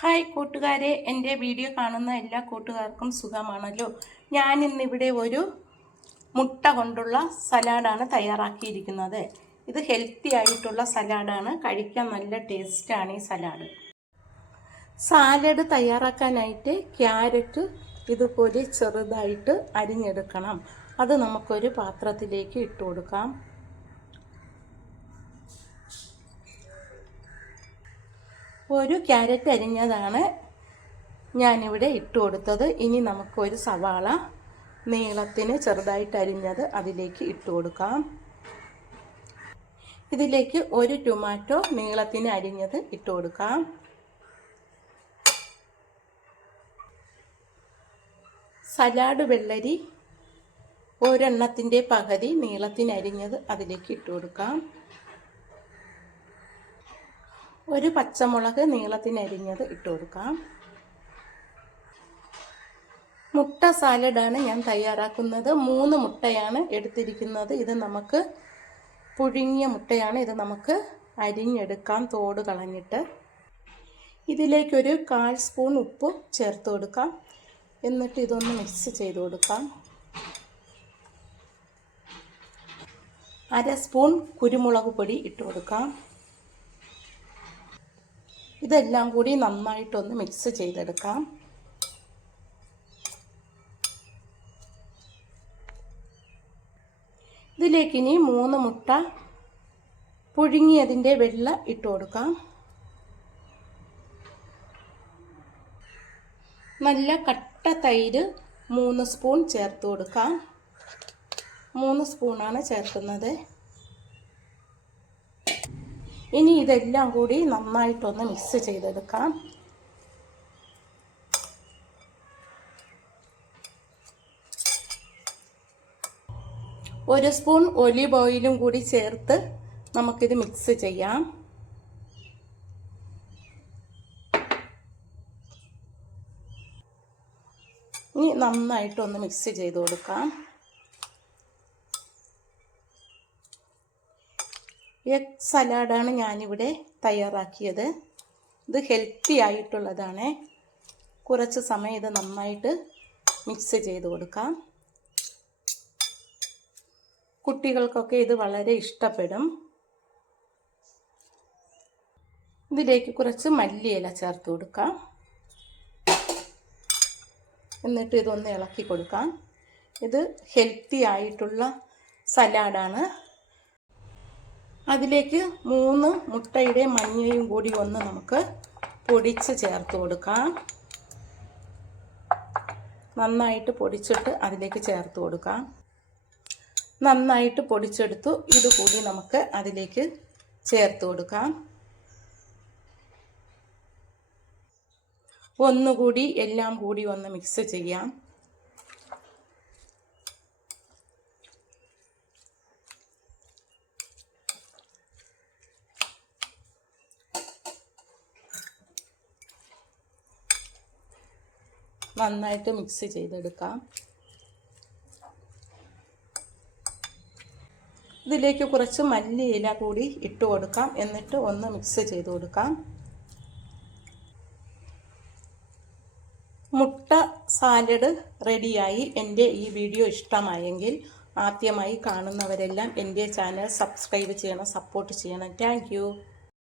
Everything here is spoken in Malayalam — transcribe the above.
ഹായ് കൂട്ടുകാരെ എന്റെ വീഡിയോ കാണുന്ന എല്ലാ കൂട്ടുകാർക്കും സുഖമാണല്ലോ. ഞാൻ ഇന്നിവിടെ ഒരു മുട്ട കൊണ്ടുള്ള സലാഡാണ് തയ്യാറാക്കിയിരിക്കുന്നത്. ഇത് ഹെൽത്തി ആയിട്ടുള്ള സലാഡാണ്. കഴിക്കാൻ നല്ല ടേസ്റ്റാണ് ഈ സലാഡ്. സാലഡ് തയ്യാറാക്കാനായിട്ട് ക്യാരറ്റ് ഇതുപോലെ ചെറുതായിട്ട് അരിഞ്ഞെടുക്കണം. അത് നമുക്കൊരു പാത്രത്തിലേക്ക് ഇട്ട് കൊടുക്കാം. ഒരു ക്യാരറ്റ് അരിഞ്ഞതാണ് ഞാനിവിടെ ഇട്ട് കൊടുത്തത്. ഇനി നമുക്കൊരു സവാള നീളത്തിന് ചെറുതായിട്ട് അരിഞ്ഞത് അതിലേക്ക് ഇട്ട് കൊടുക്കാം. ഇതിലേക്ക് ഒരു ടൊമാറ്റോ നീളത്തിന് അരിഞ്ഞത് ഇട്ട് കൊടുക്കാം. സലാഡ് വെള്ളരി ഒരെണ്ണത്തിന്റെ പകുതി നീളത്തിന് അരിഞ്ഞത് അതിലേക്ക് ഇട്ട് കൊടുക്കാം. ഒരു പച്ചമുളക് നീളത്തിന് അരിഞ്ഞത് ഇട്ട് കൊടുക്കാം. മുട്ട സാലഡാണ് ഞാൻ തയ്യാറാക്കുന്നത്. മൂന്ന് മുട്ടയാണ് എടുത്തിരിക്കുന്നത്. ഇത് നമുക്ക് പുഴുങ്ങിയ മുട്ടയാണ്. ഇത് നമുക്ക് അരിഞ്ഞെടുക്കാം തോട് കളഞ്ഞിട്ട്. ഇതിലേക്കൊരു കാൽ സ്പൂൺ ഉപ്പ് ചേർത്ത് കൊടുക്കാം. എന്നിട്ട് ഇതൊന്ന് മിക്സ് ചെയ്ത് കൊടുക്കാം. അര സ്പൂൺ കുരുമുളക് പൊടി ഇട്ട് കൊടുക്കാം. ഇതെല്ലാം കൂടി നന്നായിട്ടൊന്ന് മിക്സ് ചെയ്തെടുക്കാം. ഇതിലേക്ക് ഇനി മൂന്ന് മുട്ട പുഴുങ്ങിയതിന്റെ വെള്ള ഇട്ട് കൊടുക്കാം. നല്ല കട്ട തൈര് മൂന്ന് സ്പൂൺ ചേർത്ത് കൊടുക്കാം. മൂന്ന് സ്പൂണാണ് ചേർക്കുന്നത്. ഇനി ഇതെല്ലാം കൂടി നന്നായിട്ടൊന്ന് മിക്സ് ചെയ്തെടുക്കാം. ഒരു സ്പൂൺ ഒലിവ് ഓയിലും കൂടി ചേർത്ത് നമുക്കിത് മിക്സ് ചെയ്യാം. ഇനി നന്നായിട്ടൊന്ന് മിക്സ് ചെയ്ത് കൊടുക്കാം. എഗ് സലാഡാണ് ഞാനിവിടെ തയ്യാറാക്കിയത്. ഇത് ഹെൽത്തി ആയിട്ടുള്ളതാണ്. കുറച്ച് സമയം ഇത് നന്നായിട്ട് മിക്സ് ചെയ്ത് കൊടുക്കാം. കുട്ടികൾക്കൊക്കെ ഇത് വളരെ ഇഷ്ടപ്പെടും. ഇതിലേക്ക് കുറച്ച് മല്ലിയില ചേർത്ത് കൊടുക്കാം. എന്നിട്ട് ഇതൊന്ന് ഇളക്കി കൊടുക്കാം. ഇത് ഹെൽത്തി ആയിട്ടുള്ള സലാഡാണ് അതിലേക്ക് മൂന്ന് മുട്ടയുടെ മഞ്ഞയും കൂടി ഒന്ന് നമുക്ക് പൊടിച്ച് ചേർത്ത് കൊടുക്കാം. നന്നായിട്ട് പൊടിച്ചിട്ട് അതിലേക്ക് ചേർത്ത് കൊടുക്കാം. നന്നായിട്ട് പൊടിച്ചെടുത്തു. ഇത് കൂടി നമുക്ക് അതിലേക്ക് ചേർത്ത് കൊടുക്കാം. ഒന്നുകൂടി എല്ലാം കൂടി ഒന്ന് മിക്സ് ചെയ്യാം. നന്നായിട്ട് മിക്സ് ചെയ്തെടുക്കാം. ഇതിലേക്ക് കുറച്ച് മല്ലിയില കൂടി ഇട്ട് കൊടുക്കാം. എന്നിട്ട് ഒന്ന് മിക്സ് ചെയ്ത് കൊടുക്കാം. മുട്ട സാലഡ് റെഡിയായി എന്റെ ഈ വീഡിയോ ഇഷ്ടമായെങ്കിൽ ആദ്യമായി കാണുന്നവരെല്ലാം എന്റെ ചാനൽ സബ്സ്ക്രൈബ് ചെയ്യണം സപ്പോർട്ട് ചെയ്യണം. താങ്ക്